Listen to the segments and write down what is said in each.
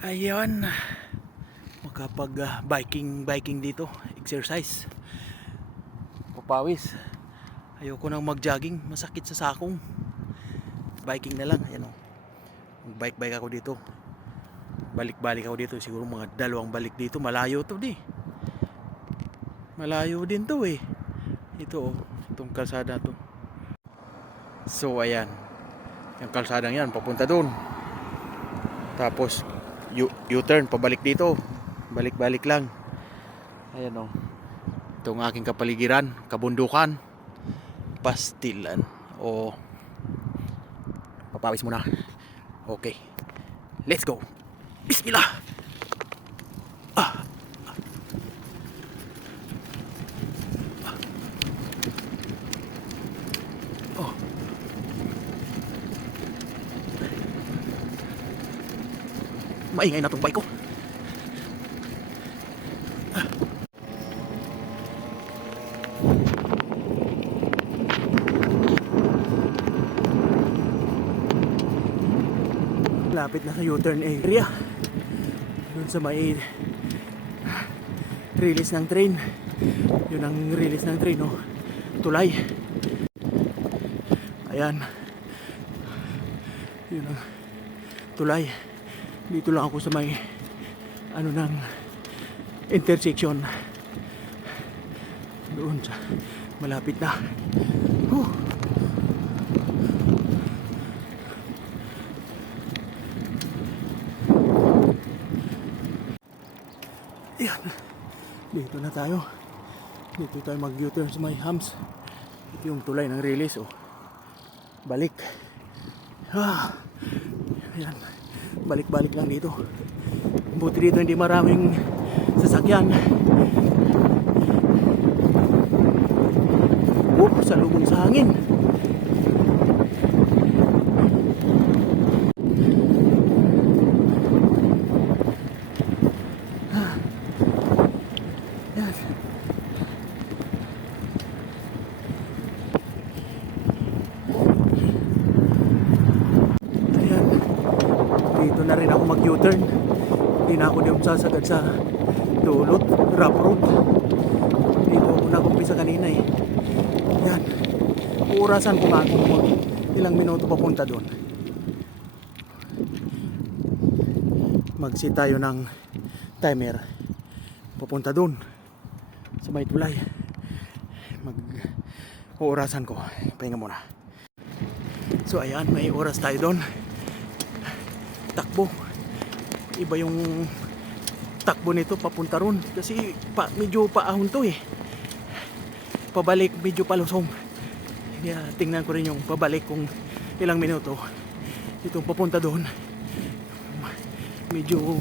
Ayun, makapag biking dito, exercise, papawis. Ayoko nang mag-jogging, masakit sa sakong. Biking na lang, ayan o. Mag-bike ako dito. Balik-balik ako dito, siguro mga 2 balik dito. Malayo to di. Malayo din to eh. Ito oh, itong kalsada to. So ayan, yung kalsadang yan, papunta doon. Tapos U-turn, pabalik dito. Balik-balik lang. Ayan o. Itong aking kapaligiran, kabundukan, pastilan. O, papawis muna. Okay. Let's go. Bismillah. Ah. Oh. Maingay na tong bike ko. Lapit na sa U-turn area. Doon sa may release ng train. Yun ang release ng train, oh. Tulay. Ayan. Yun ang tulay. Dito lang ako sa may ng intersection. Doon sa malapit na. Ayan. Dito na tayo. Dito tayo mag-U-turn sa may hams. Ito yung tulay ng release, oh. Balik. Ayan. Balik-balik lang dito. Buti dito hindi maraming sasakyan. Salubong sa hangin. Ayan. Ayan. Dito na rin ako mag-U-turn. Hindi na ako din sasagad sa dulot, rough road. Dito ako nakumpisa kanina eh. Yan. Uurasan ko nga kung ilang minuto papunta doon. Mag-set tayo ng timer. Papunta doon sa may tulay. Uurasan ko. Pahinga muna. So ayan, may oras tayo doon. Takbo. Iba yung takbo nito papunta ron. Kasi medyo paahon to eh. Pabalik medyo palusong. Kaya tingnan ko rin yung pabalik kung ilang minuto. Itong papunta doon, medyo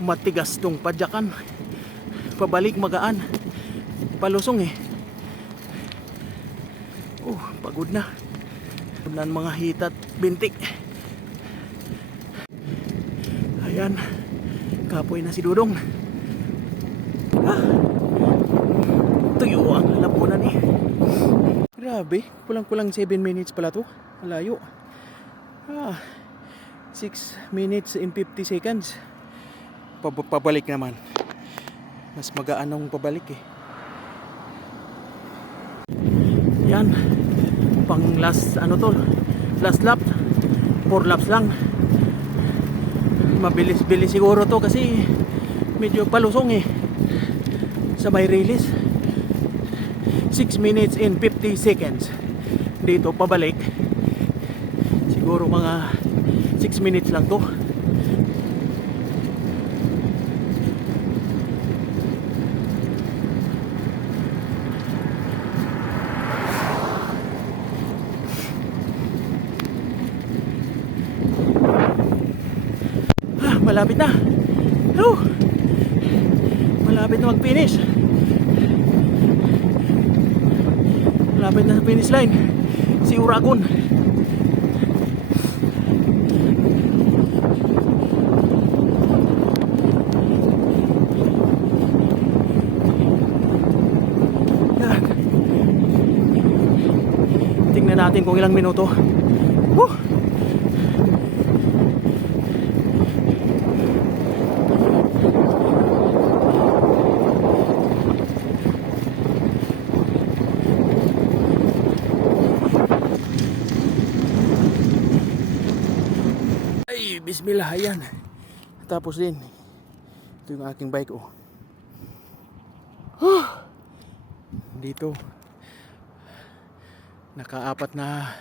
matigas tong padyakan. Pabalik magaan. Palusong eh. Pagod na. Ng mga hitat bintik. Ayan. Kapoy na si Dudong. Tuyo ang lapunan eh. Grabe, kulang-kulang 7 minutes pala to. Malayo. 6 minutes and 50 seconds. Pabalik naman. Mas magaan ang pabalik eh. Yan. Pang last last lap. 4 laps lang. Mabilis-bilis siguro to kasi medyo palusong eh. Sa may release. 6 minutes and 50 seconds. Dito pabalik siguro mga 6 minutes lang to. Malapit na. Malapit na mag-finish. Malapit na sa finish line si Uragon. Yan. Tingnan natin kung ilang minuto. Bismillah, ayan. Tapos din, ito yung aking bike, oh. Dito, nakaapat na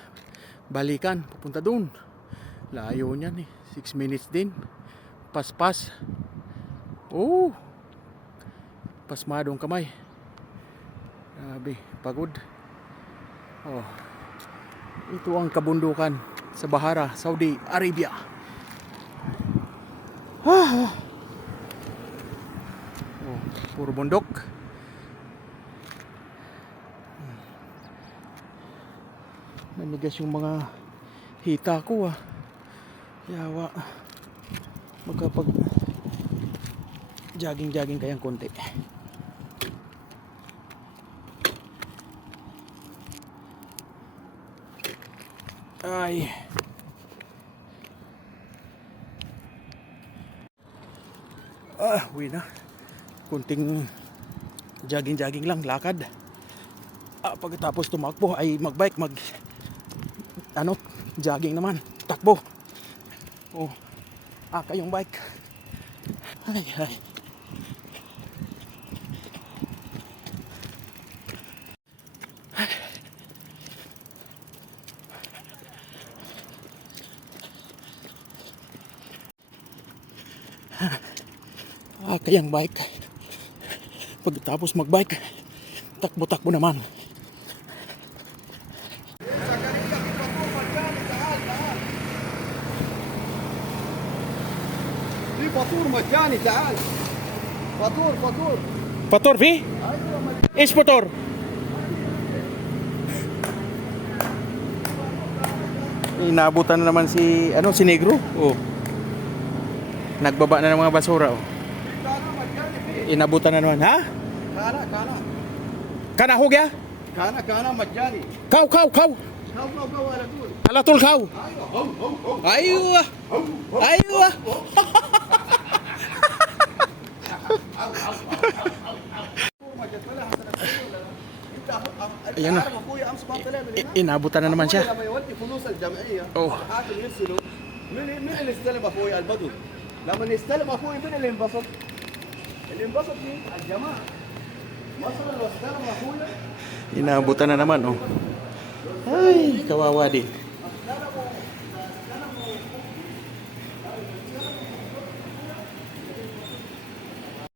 balikan, papunta dun. Layo niyan eh, 6 minutes din. Paspas. Oh, pasmadong kamay. Grabe, pagod. Oh, ito ang kabundukan sa Bahara, Saudi Arabia. Oh, puro bundok. Nanigas yung mga hita ko, ah. Yawa, magkapag jogging kayang konti. Ay, uwi na. Kunting jogging lang, lakad. Pagkatapos tumakbo ay magbike, jogging naman, takbo. Oh, kayong bike. Ay. Kayang bike. Pagkatapos magbike, takbo naman. فطور مجاني تعال فطور Pator, fi? Is Pator? Inabutan na naman si Negro. Oh. Nagbaba na ng mga basura, oh. Inabutan na naman, ha? Kana ho gya? كان مجاني Kaw. كاو على طول Ala tul kaw. ايوه Aywa. Ayan na. اخوي امس ما طلع من هنا Inabutan na naman siya. لما يودي فلوس الجمعيه أوه. الحاكم يرسله من اللي استلم اخوي البدو لما يستلم اخوي من اللي انبسط مين الجماعه مثلا لو استلم اخوي Inabutan na naman, oh. Ay, kawawa din.